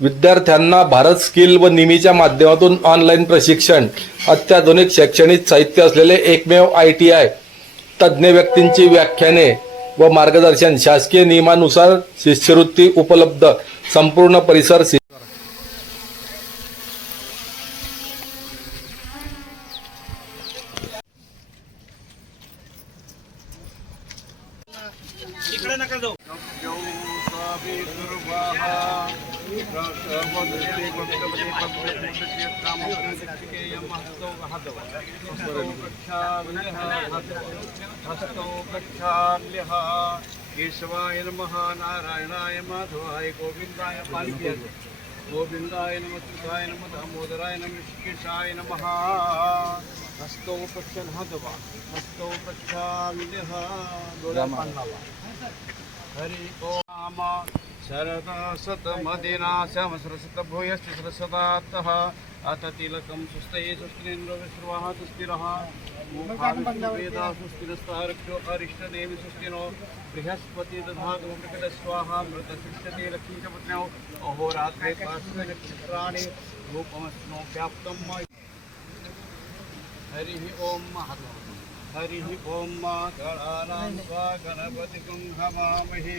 विद्यार्थ्यांना भारत स्किल व निमीच्या माध्यमातून ऑनलाईन प्रशिक्षण अत्याधुनिक शैक्षणिक साहित्य असलेले एकमेव आय टी आय तज्ज्ञ व्यक्तींची व्याख्याने व मार्गदर्शन शासकीय नियमानुसार शिष्यवृत्ती उपलब्ध संपूर्ण परिसर प्रक्षाल्यः केशवाय नमः नारायणाय माधवाय गोविन्दाय पाल्य गोविन्दाय नमः तुकाय नमः दामोदराय नमः ऋषिकेशाय नमः हस्तौ प्रक्षन् हदवा हस्तौ प्रक्षाल्यः पांडवा हरि ओम शरदा शतमदिना श्यामसरसत भूयश्च सरसदातः अथ तिलकं सुस्तये सुस्त्रेन्द्र विश्रवः सुस्थिरः वेदा सुस्थिरस्तारक्षो अरिष्टदेवि सुस्थिनो बृहस्पति दधातु मृगस्वाहा मृतशिष्यते लक्ष्मी च पत्न्यौ अहोरात्रे नक्षत्राणि ॐ गणानां हवामहे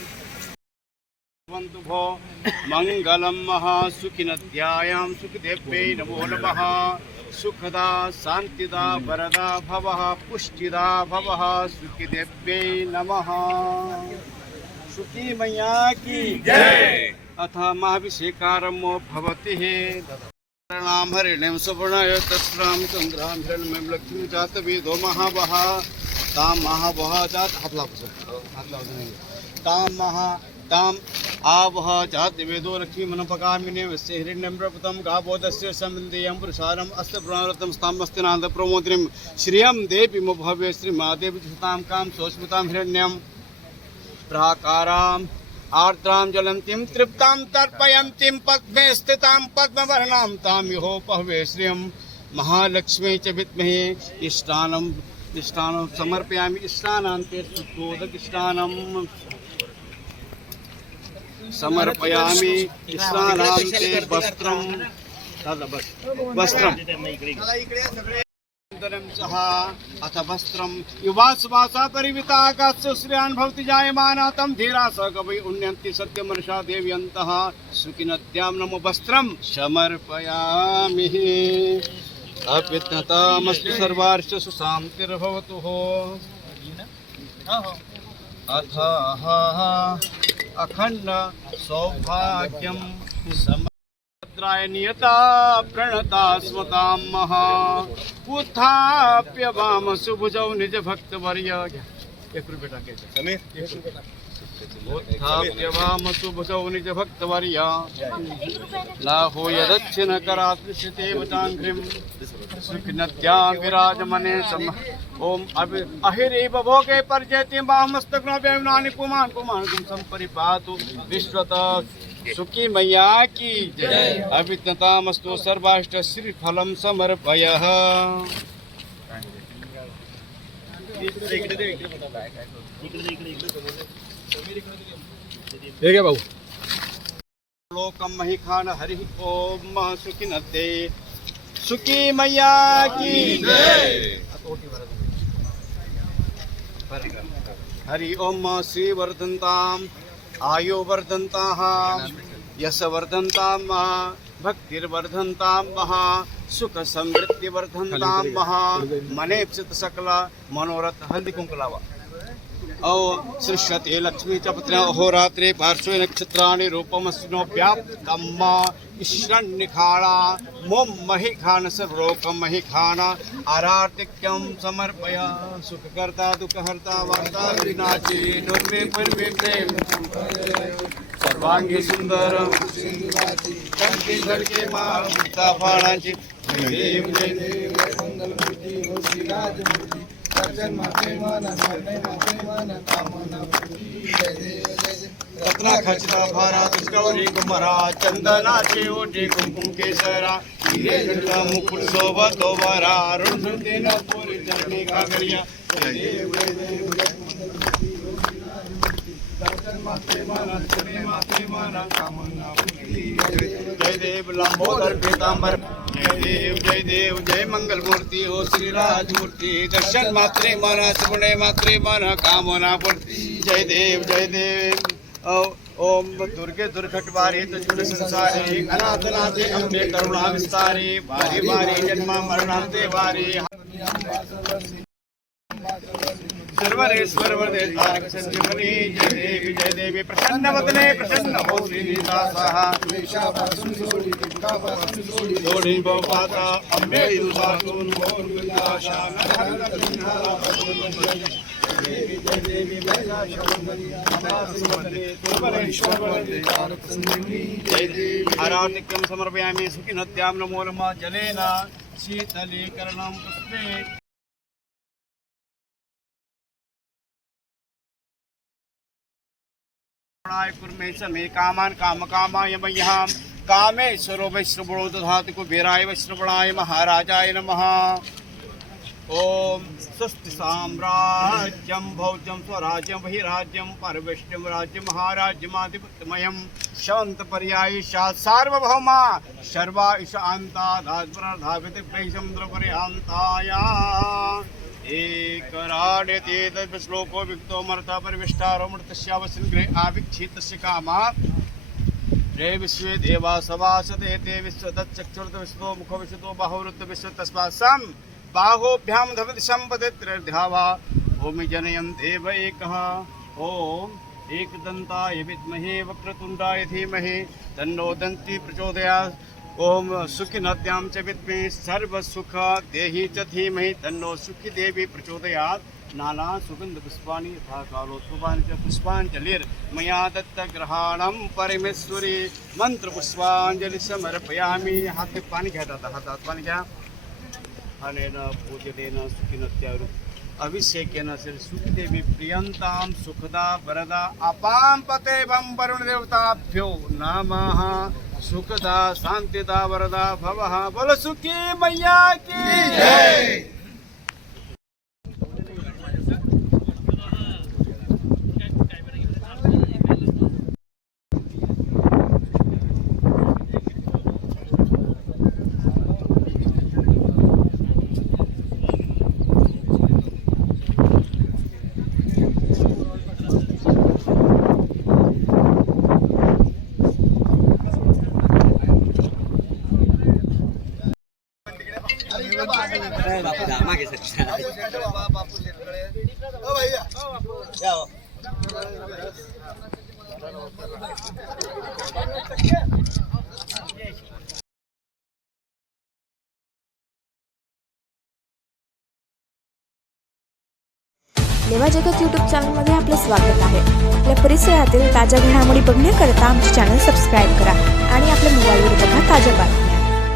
भवन्तु भो मङ्गलं महासुखिनद्यायां सुखदेव्यै नमो नमः। सुखदा, शान्तिदा, वरदा, भवः, पुष्टिदा, भवः, सुखदेव्यै नमः। सुखी मैया की अथ महाभिषेकारमो भवति प्रणाम हरिणीं सुवर्णाय तस्रां चन्द्रां हिरण्यं लक्ष्मी जातवेदो महावः तां महावः जात हात लावतो हात लावतो नाही महा ताम् आवह जाति वेदो लक्ष्मी मनपगामिने वस्य हिरण्यं प्रपतं गाबोधस्य समिन्देयं पुरुषारम् अस्य प्रणरतं स्ताम्बस्तिनान्द प्रमोदिनीं श्रियं देवी भव्य श्रीमादेवी सुतां कां सोस्मितां हिरण्यं प्राकाराम् आर्द्रां ज्वलन्तीं तृप्तां तर्पयन्तीं पद्मे स्थितां पद्मवर्णां तां युहोपहवे श्रियं महालक्ष्मी च विद्महे इष्टानं इष्टानं समर्पयामि इष्टानान्ते सुतोदकिष्टानं समर्पयामि सुन्दरं सः अथ वस्त्रं। युवासुवासा परिविताकास्य श्रियान् भवति जायमाना तं धीरा स कवि उन्यन्ति सत्यमनसा देव्यन्तः। सुखिनद्यां नमो वस्त्रं। समर्पयामि। अपित्नतामस्तु सर्वार्ष सुशान्तिर्भवतु अथ अखण्ड सौभाग्यं सम नियता प्रणता स्वतां महा। उत्थाप्य वाम सुभुजौ निज भक्त वर्य एक रुपये टाकायचं समीर उत्थाप्य वाम सुभुजौ निज भक्त वर्य लाहो यदच्छिन करात् दृश्यते वचाङ्घ्रिं सुखनद्यां विराजमने सम ओम अभि अहिरेव भोगे पर्जयति मामस्तग्नव्यनानि पुमान् पुमान् गुं सम्परिपातु विश्वत सुखी मैया की जय। अभिज्ञतामस्तु सर्वाष्ट श्रीफलं समर्पयः। हे घ्या भाऊ लोकम मही खान हरि ओम सुखी नद्दे सुखी मैया की हरि ओम श्री वर्धनताम, आयो वर्धनता, यश वर्धनताम भक्तिर्वर्धनताम महा, सुख समृद्धी वर्धनताम महा, मनेप्सित सकल मनोरथ हल्दी कुंकू लावा औ सृष्यते लक्ष्मी च पुत्र अहोरात्रे पार्श्वे नक्षत्राणि रूपमस्नो व्याप्तम् ईश्वरनिखाणा मोम महिखान सर्वलोकं महिखाना, आरार्तिक्यं समर्पय, सुखकर्ता, दुःखहर्ता वार्ता विनाशी डोंबे पूर्वे प्रेम सर्वांगी सुंदर झडके माळ मुक्ता फाळांची देव देव रत्ना खचिता भारा दुष्कवरी कुमारा चंदनाचे ओटे कुंकुम केसरा हिरे झटका मुकुट सोबतो बरा अरुण सुतेन पुरी चरणी कागरिया जय देव लंबोदर पीतांबर देव, जय देव, जय मंगल मूर्ति ओ श्री राज मूर्ति दर्शन मात्रे मन सुने मात्रे मन, कामना पूर्ति। जय देव जय देव। ओम दुर्गे दुर्घटवारी तुझे संसारी अनाथनाथे अम्बे करुणा विस्तारी, बारी बारी जन्मा मरणांते वारी। सर्वरेश्वर वरदे तारक हो समर्पयामि सुखिनत्यां नमो नमः जलेन शीतलीकरणं प्राणाय कुर्मे समे कामान् कामकामाय मह्यं कामेश्वरो वैश्रवणो दधातु कुबेराय वैश्रवणाय महाराजाय नमः ॐ स्वस्ति साम्राज्यं भौज्यं स्वराज्यं बहिराज्यं परविष्टं राज्यं महाराज्यमाधिपत्यमयं शान्तपर्यायि शात् सार्वभौमा, सर्वा ईशान्ता धात्मरधावितप्रैसमुद्रपर्यान्ताया एकराड्यते तद्श्लोको विक्तो मर्ता परिविष्टारो गृहे आविक्षितस्य कामा। रे विश्वे देवा सवासते ते विश्व तच्चक्षुर्त विश्वतो मुखो विश्वतो बाहुरुत विश्व तस्मात् सम्। बाहोभ्यां धवति सम्पदे त्रिर्धावा भूमि जनयन् देव एकः। ॐ एकदन्ताय विद्महे वक्रतुण्डाय धीमहि। तन्नो दन्ति प्रचोदयात् ॐ सुखिनद्यां च विद्महे सर्वसुख देहि च धीमहि। तन्नो सुखि देवी प्रचोदयात्। नाना सुगन्धपुष्पाणि यथा कालो कालोत्सवानि च पुष्पाञ्जलिर्मया दत्तग्रहाणं परमेश्वरी। मंत्रपुष्पांजलि समर्पयामि हात पाणी घ्या दादा हातात पाणी घ्या अनेन पूजनेन सुखिनत्यारु अभिषेकेन श्री सुखदेवी सुखदा वरदा अपाम पते बम वरुण देवताभ्यो नमः सुखदा शांतिदा वरदा, भवः बोलो सुखी मैया की जय। लेवा जगत यूट्यूब चॅनलमध्ये आपलं स्वागत आहे. आपल्या परिसरातील ताज्या घडामोडी बघण्याकरता आमचे चॅनल सबस्क्राईब करा आणि आपल्या मोबाईलवर बघा ताज्या बातम्या.